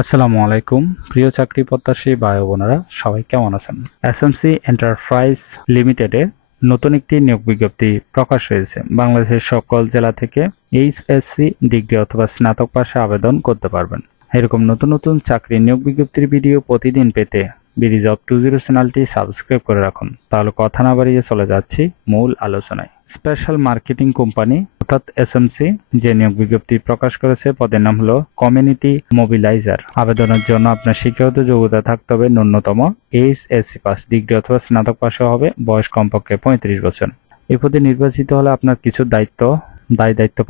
আসসালামু আলাইকুম প্রিয় চাকরি প্রত্যাশী ভাই ও বোনেরা, সবাই কেমন আছেন? এসএমসি এন্টারপ্রাইজ লিমিটেডে নতুন একটি নিয়োগ বিজ্ঞপ্তি প্রকাশ হয়েছে। বাংলাদেশের সকল জেলা থেকে এইচএসসি ডিগ্রি অথবা স্নাতক পাশে আবেদন করতে পারবেন। এরকম নতুন নতুন চাকরি নিয়োগ বিজ্ঞপ্তির ভিডিও প্রতিদিন পেতে বিডি জব 20 চ্যানেলটি সাবস্ক্রাইব করে রাখুন। তাহলে কথা না বাড়িয়ে চলে যাচ্ছি মূল আলোচনায়। স্পেশাল মার্কেটিং কোম্পানি অর্থাৎ এসএমসি যে নিয়োগ বিজ্ঞপ্তি প্রকাশ করেছে, পদের নাম হলো কমিউনিটি মোবিলাইজার। আবেদনের জন্য আপনার শিক্ষাগত যোগ্যতা থাকতে হবে ন্যূনতম এইচএসসি পাস ডিগ্রি অথবা স্নাতক পাশে হবে, বয়স কমপক্ষে 35 বছর। এই পদে নির্বাচিত হলে আপনার কিছু দায়িত্ব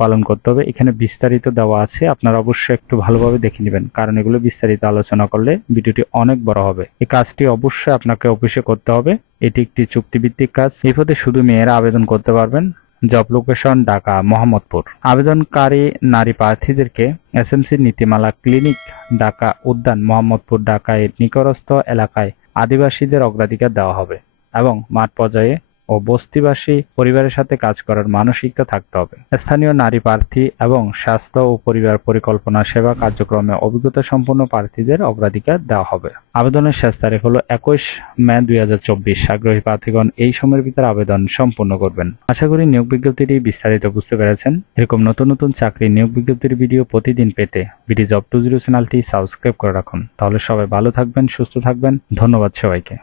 পালন করতে হবে। এখানে বিস্তারিত দেওয়া আছে, আপনারা অবশ্যই একটু ভালোভাবে দেখে নেবেন, কারণ এগুলো বিস্তারিত আলোচনা করলে ভিডিওটি অনেক বড় হবে। এই কাজটি অবশ্যই আপনাকে অফিসে করতে হবে। এটি একটি চুক্তিভিত্তিক কাজ। এই পদে শুধু মেয়েরা আবেদন করতে পারবেন। Job location Dhaka Mohammadpur. আবেদনকারী নারী প্রার্থীদেরকে এসএমসি নীতিমালা ক্লিনিক ঢাকা উদ্যান মোহাম্মদপুর ঢাকা এর নিকটস্থ এলাকায় আদিবাসীদের অগ্রাধিকার দেওয়া হবে এবং মাঠ পর্যায়ে ও বস্তিবাসী পরিবারের সাথে কাজ করার মানসিকতা থাকতে হবে। স্থানীয় নারী প্রার্থী এবং স্বাস্থ্য ও পরিবার পরিকল্পনা সেবা কার্যক্রমে অভিজ্ঞতা সম্পন্ন প্রার্থীদের অগ্রাধিকার দেওয়া হবে। আবেদনের শেষ তারিখ হলো 21 মে 2024। আগ্রহী প্রার্থীগণ এই সময়ের ভিতরে আবেদন সম্পূর্ণ করবেন। আশা করি নিয়োগ বিজ্ঞপ্তিটি বিস্তারিত বুঝতে পেরেছেন। এরকম নতুন নতুন চাকরি নিয়োগ বিজ্ঞপ্তির ভিডিও প্রতিদিন পেতে বিডি জব 20 চ্যানেলটি সাবস্ক্রাইব করে রাখুন। তাহলে সবাই ভালো থাকবেন, সুস্থ থাকবেন। ধন্যবাদ সবাইকে।